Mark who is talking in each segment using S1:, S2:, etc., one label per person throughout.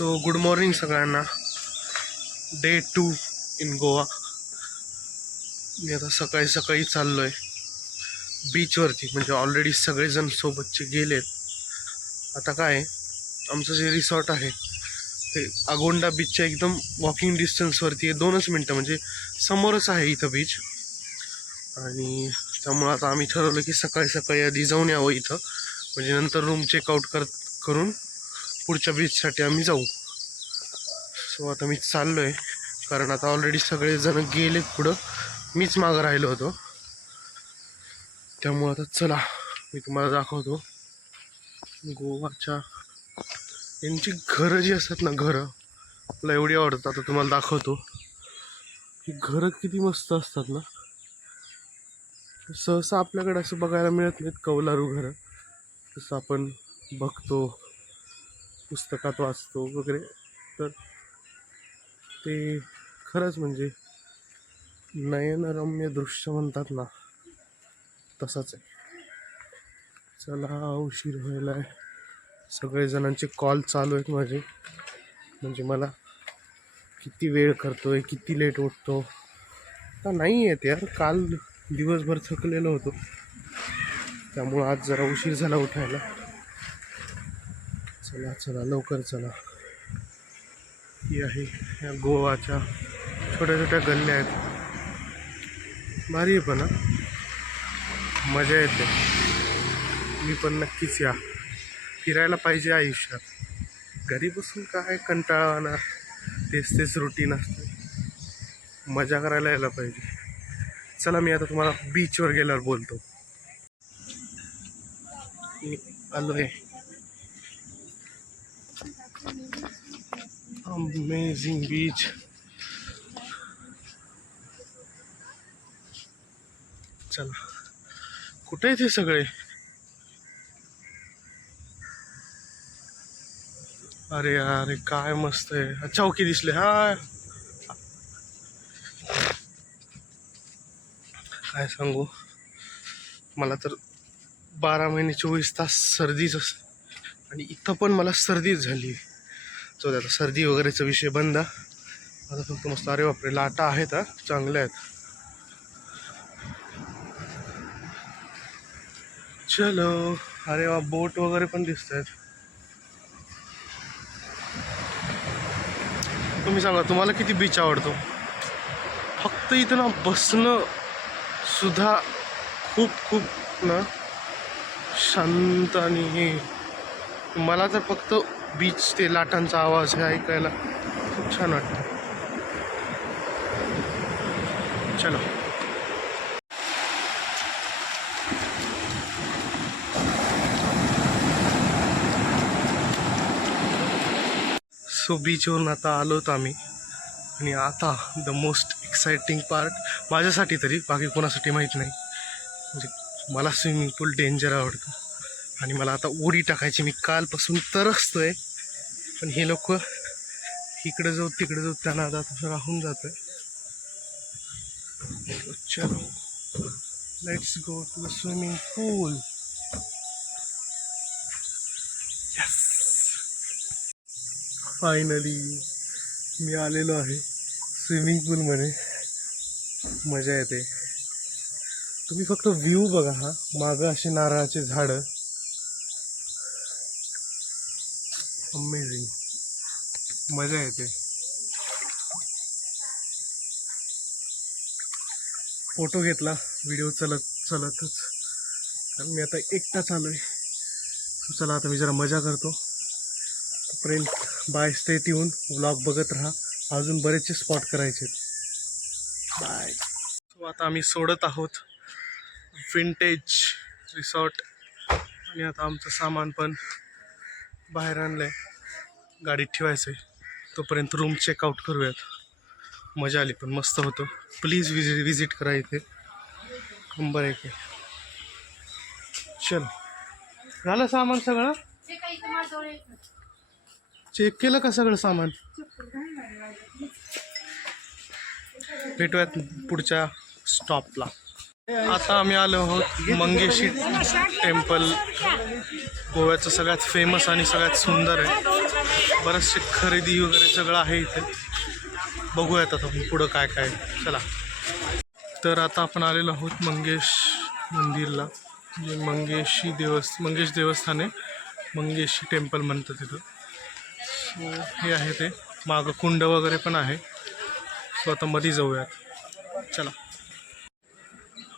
S1: So good morning सगळ्यांना. Day two in Goa मी आता सकाळी सकाळी चाललो आहे बीचवरती म्हणजे ऑलरेडी सगळेजण सोबतचे गेलेत. आता काय आहे, आमचं जे रिसॉर्ट आहे ते अगोंडा बीचच्या एकदम वॉकिंग डिस्टन्सवरती आहे. दोनच मिनटं म्हणजे समोरच आहे इथं बीच आणि त्यामुळं आता आम्ही ठरवलं की सकाळी सकाळी आधी जाऊन यावं इथं. म्हणजे नंतर रूम चेकआउट कर करून पुढच्या बीचसाठी आम्ही जाऊ. सो आता मी चाललो आहे कारण आता ऑलरेडी सगळेजण गेले पुढं. मीच मागं राहिलो होतो. त्यामुळं आता चला मी तुम्हाला दाखवतो. गोवाच्या यांची घरं जी असतात ना घरं मला एवढी आवडतात आता तुम्हाला दाखवतो. की घरं किती मस्त असतात ना. सहसा आपल्याकडे असं बघायला मिळत नाहीत कौलारू घरं. जसं आपण बघतो पुस्तकात वाचतो वगैरे. तर ते खरंच म्हणजे नयनरम्य दृश्य म्हणतात ना तसंच आहे. चला उशीर व्हायला आहे. सगळेजणांचे कॉल चालू आहेत माझे. म्हणजे मला किती वेळ करतोय किती लेट उठतो. आता नाही येत यार काल दिवसभर थकलेलो होतो. त्यामुळं आज जरा उशीर झाला उठायला. चला चला लवकर चला. ही आहे या गोवाच्या छोट्या छोट्या गल्ल्या आहेत. भारी आहे पण मजा येते. मी पण नक्कीच या. फिरायला पाहिजे आयुष्यात. घरी बसून काय कंटाळा तेच तेच रुटीन असतं. मजा करायला यायला पाहिजे. चला मी आता तुम्हाला बीचवर गेल्यावर बोलतो. मी आलो आहे अमेझिंग बीच चला. कुठे आहेत हे सगळे? अरे अरे काय मस्त आहे. चौकी दिसले. हा. काय सांगू? मला तर बारा महिने चोवीस तास सर्दीच असते आणि इथं पण मला सर्दीच झाली जो आता सर्दी वगैरेचा विषय बंद. आता फक्त मस्त अरे बापरे लाटा आहेत हा. चांगल्या आहेत. चलो. अरे वा बोट वगैरे पण दिसत आहेत तुम्ही सांगा तुम्हाला किती बीच आवडतो? फक्त इथं ना बसणं सुद्धा खूप खूप ना शांत आणि हे. मला तर फक्त बीच ते लाटांचा आवाज हे ऐकायला खूप छान वाटतं. चलो. सो बीचवरून आता आलोत आम्ही. आणि आता द मोस्ट एक्सायटिंग पार्ट माझ्यासाठी तरी बाकी कोणासाठी माहीत नाही. म्हणजे मला स्विमिंग पूल डेंजर आवडतं. आणि मला आता उडी टाकायची मी कालपासून तरसतोय. पण हे लोक इकडे जाऊ तिकडे जाऊ त्यांना आता तसं राहून जात आहे चलो let's go to the swimming pool yes finally मी आलेलो आहे स्विमिंग पूलमध्ये मजा येते. तुम्ही फक्त व्ह्यू बघा हा. मागं असे नारळाचे झाडं. अमेझिंग मजा येते. फोटो घेतला व्हिडिओ चलत चलतच. कारण मी आता एकटाच आलो आहे चला आता मी जरा मजा करतो. तोपर्यंत बाय स्टेट येऊन व्लॉग बघत राहा. अजून बरेचसे स्पॉट करायचे बाय सो आता आम्ही सोडत आहोत विंटेज रिसॉर्ट आणि आता आमचं सामान पण बाहेर आणलं आहे गाडीत ठेवायचं आहे तोपर्यंत रूम चेकआउट करूयात. मजा आली पण मस्त होतं. प्लीज विजिट विजिट करा इथे. नंबर एक आहे. चल. झालं सामान सगळं. चेक केलं का सगळं सामान? भेटूयात पुढच्या स्टॉपला आता आम्ही आलो आहोत मंगेशी टेम्पल. गोव्याचं सगळ्यात फेमस आणि सगळ्यात सुंदर आहे. बरेचसे खरेदी वगैरे सगळं आहे इथे. बघूयात आता पुढं काय काय चला. तर आता आपण आलेलो आहोत मंगेश मंदिरला. जे मंगेशी देवस्थ मंगेश देवस्थान आहे. मंगेशी टेम्पल म्हणतात तिथं. सो हे आहे ते. मागं कुंड वगैरे पण आहे. सो आता मध्ये जाऊयात.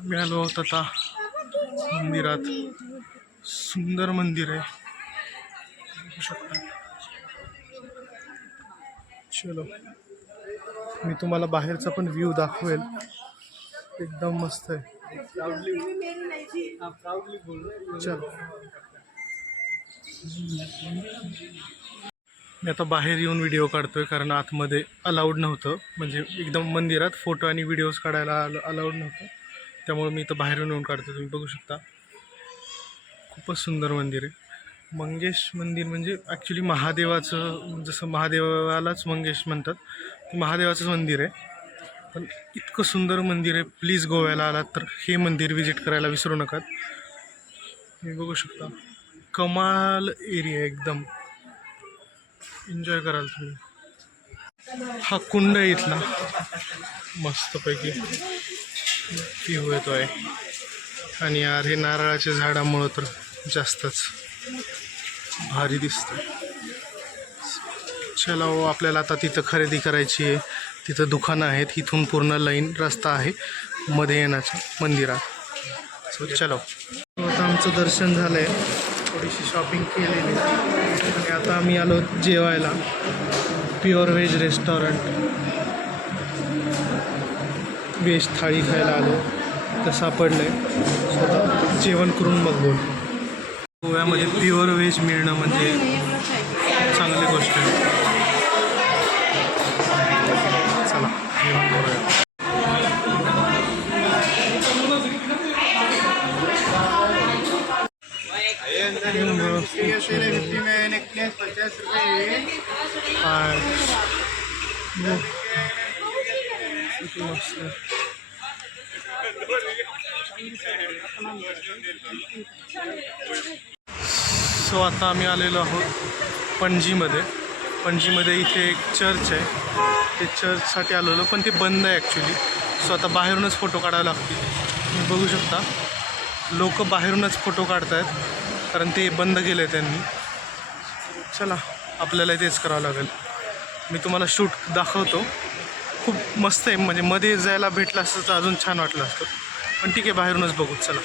S1: मी आलो आहोत आता मंदिरात. सुंदर मंदिर आहे. बघू शकता. चलो. मी तुम्हाला बाहेरचा पण व्ह्यू दाखवेल. एकदम मस्त आहे. चलो. मी आता बाहेर येऊन व्हिडिओ काढतोय कारण आतमध्ये अलाउड नव्हतं. म्हणजे एकदम मंदिरात फोटो आणि व्हिडिओज काढायला अलाउड नव्हतं. त्यामुळे मी इथं बाहेरून येऊन काढतो तुम्ही बघू शकता. खूपच सुंदर मंदिर आहे. मंगेश मंदिर म्हणजे ॲक्च्युली महादेवाचं जसं महादेवालाच मंगेश म्हणतात ते महादेवाचंच मंदिर आहे. पण इतकं सुंदर मंदिर आहे. प्लीज गोव्याला आलात तर हे मंदिर विजिट करायला विसरू नका. तुम्ही बघू शकता. कमाल एरिया एकदम. एन्जॉय कराल तुम्ही. हा कुंड आहे इथला. मस्तपैकी. व्ह्यू येतो आहे आणि यार हे नारळाच्या झाडामुळं तर जास्तच भारी दिसतं चला हो, आपल्याला आता तिथं खरेदी करायची आहे. तिथं दुकानं आहेत. इथून पूर्ण लाईन रस्ता आहे. मध्ये येण्याचा मंदिरात. सो चलो हो. आता आमचं दर्शन झालं आहे थोडीशी शॉपिंग केलेली. आणि आता आम्ही आलो जेवायला. Pure veg restaurant veg thali खायला आलो. तर सापडलं आहे स्वतः जेवण करून मग बोल. गोव्यामध्ये प्युअर व्हेज मिळणं म्हणजे चांगली गोष्ट आहे. चला जेवण करूया. काय रुपये किती मस्त आहे. सो आता आम्ही आलेलो आहोत पणजीमध्ये. पणजीमध्ये इथे एक चर्च आहे. ते चर्चसाठी आलेलो पण ते बंद आहे ॲक्च्युली सो आता बाहेरूनच फोटो काढावे लागतील. तुम्ही बघू शकता. लोक बाहेरूनच फोटो काढत आहेत कारण ते बंद केलं आहे त्यांनी. चला आपल्याला तेच करावं लागेल. मी तुम्हाला शूट दाखवतो. खूप मस्त आहे म्हणजे मध्ये जायला भेटलं असतं तर अजून छान वाटलं असतं. पण ठीक आहे बाहेरूनच बघू. चला.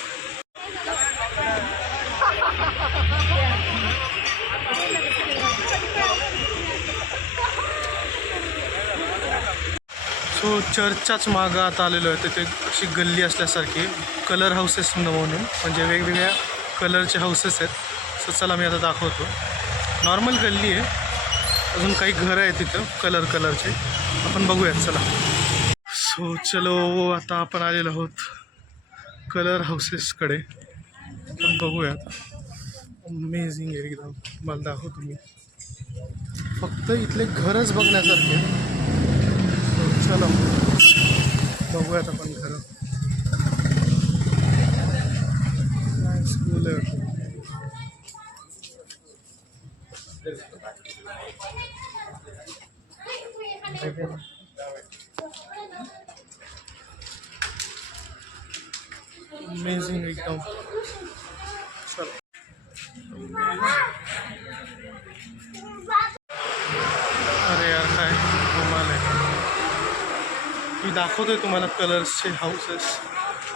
S1: सो चर्चच्याच मागं आता आलेलो आहे. तिथे अशी गल्ली असल्यासारखी. कलर हाऊसेस म्हणून. म्हणजे वेगवेगळ्या कलरचे हाऊसेस आहेत. सो चला मी आता दाखवतो. नॉर्मल गल्ली आहे. अजून काही घरं आहेत तिथं. कलर कलरचे आपण बघूयात. चला. सो चलो आता आपण आलेलो आहोत कलर हाऊसेसकडे आपण बघूयात. अमेझिंग एकदम. मला दाखवतो मी. फक्त इथले घरच बघण्यासारखे चलो। बघूयात आपण घरं काय स्कूल आहे वाटतं. अमेझिंग एकदम चलो अरे यार काय कमाल आहे मी दाखवतोय तुम्हाला कलर्सचे हाऊसेस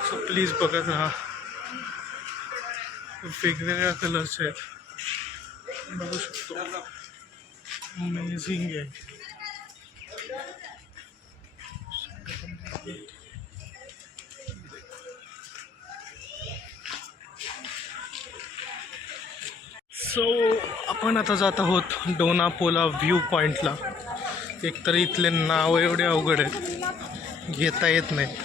S1: सो प्लीज बघत राहा वेगवेगळ्या कलर्स आहेत. बघू शकतो. अमेझिंग आहे. सो आपण आता जात आहोत डोनापोला व्ह्यू पॉईंटला एकतर इथले नाव एवढे अवघड आहेत. घेता येत नाही.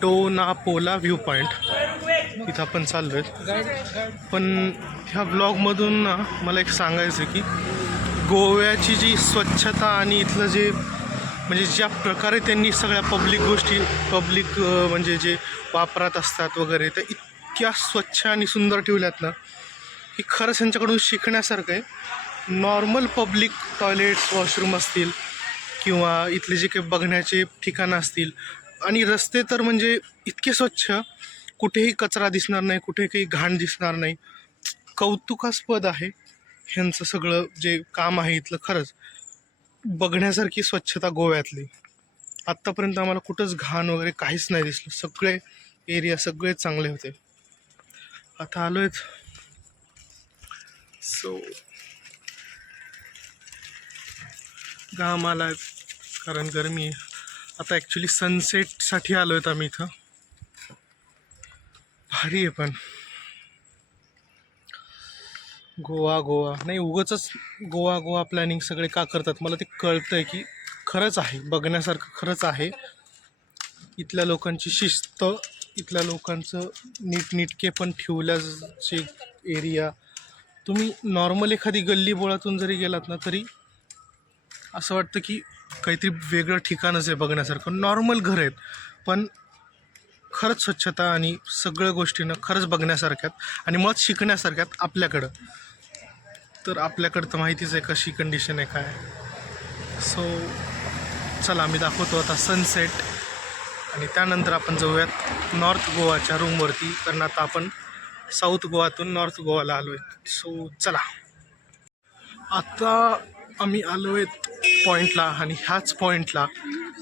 S1: डोनापोला व्ह्यू पॉईंट इथं आपण चाललो आहे पण ह्या ब्लॉगमधून ना मला एक सांगायचं की गोव्याची जी स्वच्छता आणि इथलं जे म्हणजे ज्या प्रकारे त्यांनी सगळ्या पब्लिक गोष्टी पब्लिक म्हणजे जे वापरात असतात वगैरे त्या इतक्या स्वच्छ आणि सुंदर ठेवल्यात ना की खरंच यांच्याकडून शिकण्यासारखं आहे. नॉर्मल पब्लिक टॉयलेट्स वॉशरूम असतील किंवा इथले जे काही बघण्याचे ठिकाणं असतील. आणि रस्ते तर म्हणजे इतके स्वच्छ कुठेही कचरा दिसणार नाही कुठे काही घाण दिसणार नाही. कौतुकास्पद आहे ह्यांचं सगळं जे काम आहे इथलं खरंच. बघण्यासारखी स्वच्छता गोव्यातली. आत्तापर्यंत आम्हाला कुठंच घाण वगैरे काहीच नाही दिसलं. सगळे एरिया सगळे चांगले होते. आता आलो आहेत सो घाम आला आहे कारण गरमी आहे. आता ॲक्च्युली सनसेटसाठी आलो आहेत आम्ही इथं. भारी आहे पण. गोवा गोवा. नाही उगंच गोवा गोवा प्लॅनिंग सगळे का करतात? मला ते कळतं आहे की खरंच आहे. बघण्यासारखं खरंच आहे. इथल्या लोकांची शिस्त इथल्या लोकांचं नीटनीटके पण ठेवल्याचे एरिया तुम्ही नॉर्मल एखादी गल्ली बोळातून जरी गेलात ना तरी असं वाटतं की काहीतरी वेगळं ठिकाणच आहे बघण्यासारखं. नॉर्मल घर आहेत पण खरंच स्वच्छता आणि सगळ्या गोष्टीनं खरंच बघण्यासारख्यात आणि मुळात शिकण्यासारख्यात आपल्याकडं. तर आपल्याकडं तर माहितीच आहे कशी कंडिशन आहे काय. सो चला आम्ही दाखवतो आता सनसेट आणि त्यानंतर आपण जाऊयात नॉर्थ गोवाच्या रूमवरती कारण आता आपण साऊथ गोवातून नॉर्थ गोवाला आलो आहे सो चला. आता आम्ही आलो आहेत पॉईंटला आणि ह्याच पॉईंटला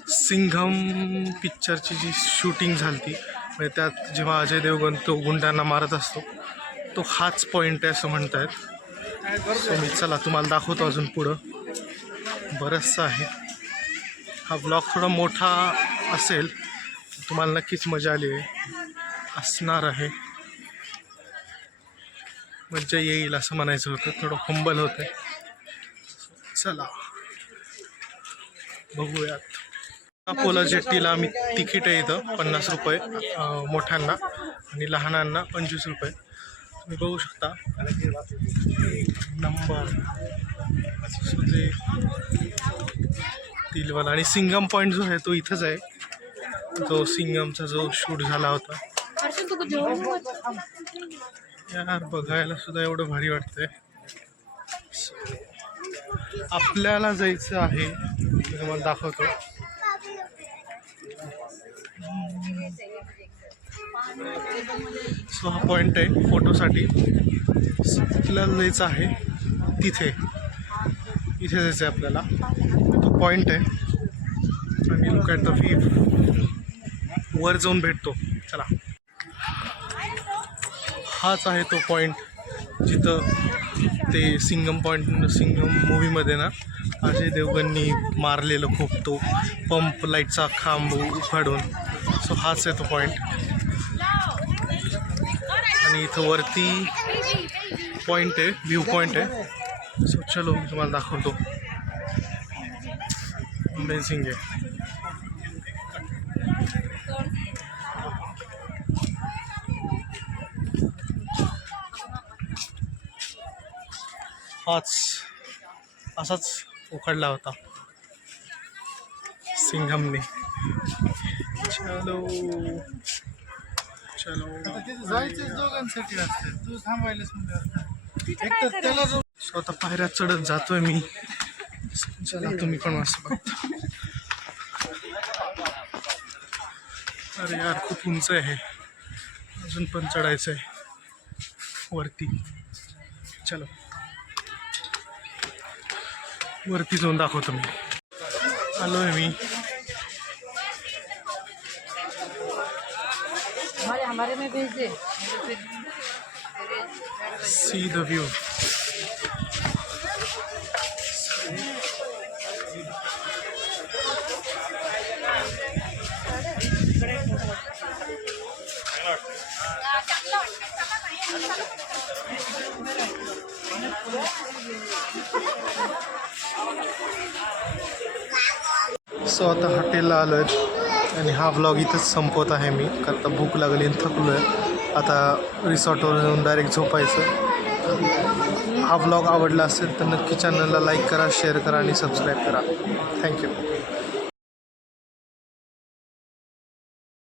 S1: सिंघम पिक्चरची जी शूटिंग झाली ती म्हणजे त्यात जेव्हा अजय देवगण तो गुंडांना मारत असतो तो हाच पॉईंट आहे असं म्हणत आहेत सो मी चला तुम्हाला दाखवतो अजून पुढं. बरंचसं आहे. हा ब्लॉग थोडा मोठा असेल तुम्हाला नक्कीच मजा आली आहे. असणार आहे. मज्जा येईल असं म्हणायचं होतं. थोडं हंबल होतं चला. बघूयात. अपोला जेट्टीला आम्ही तिकीट आहे इथं पन्नास रुपये मोठ्यांना आणि लहानांना पंचवीस रुपये. तुम्ही बघू शकता. नंबर. सुजे तिलवाला आणि सिंगम पॉईंट जो आहे तो इथंच आहे. तो सिंगमचा जो शूट झाला होता. यार बघायला सुद्धा एवढं भारी वाटतंय. आपल्याला जायचं आहे. तुम्हाला दाखवतो. सो हा पॉईंट आहे फोटोसाठी आपल्याला जायचं आहे तिथे. इथे जायचं आहे आपल्याला. तो पॉईंट आहे. आणि लुक ॲट द व्ही वर जाऊन भेटतो. चला. हाच आहे तो पॉईंट जिथं ते सिंगम पॉईंट सिंगम मूवीमध्ये ना अजय देवगणनी मारलेलं खूप तो पंप लाईटचा खांब उघाडून सो हाच आहे तो पॉईंट आणि इथं वरती पॉईंट आहे व्ह्यू पॉईंट आहे. सो चलो मी तुम्हाला दाखवतो. अमेझिंग आहे. हाच असाच उखडला होता. सिंघमने. चलो. चलो.
S2: दोघांसाठी असते तू थांबायलाच एक तर त्याला जो
S1: स्वतः पायऱ्या चढत जातोय मी. चला तुम्ही पण असं बघता अरे यार खूप उंच आहे. अजून पण चढायचं आहे वरती. चलो. वरती जाऊन दाखवतो मी. आलो आहे मी.
S3: हमारे हमारे में भेज दे
S1: सी द व्यू सो आता हॉटेलला आलो आहे आणि हा व्लॉग इथंच संपवत आहे मी करता आता भूक लागली आणि थकलो आहे आता रिसॉर्टवर जाऊन डायरेक्ट झोपायचं हा व्लॉग आवडला असेल तर नक्की चॅनलला लाईक करा शेअर करा आणि सबस्क्राईब करा. थँक्यू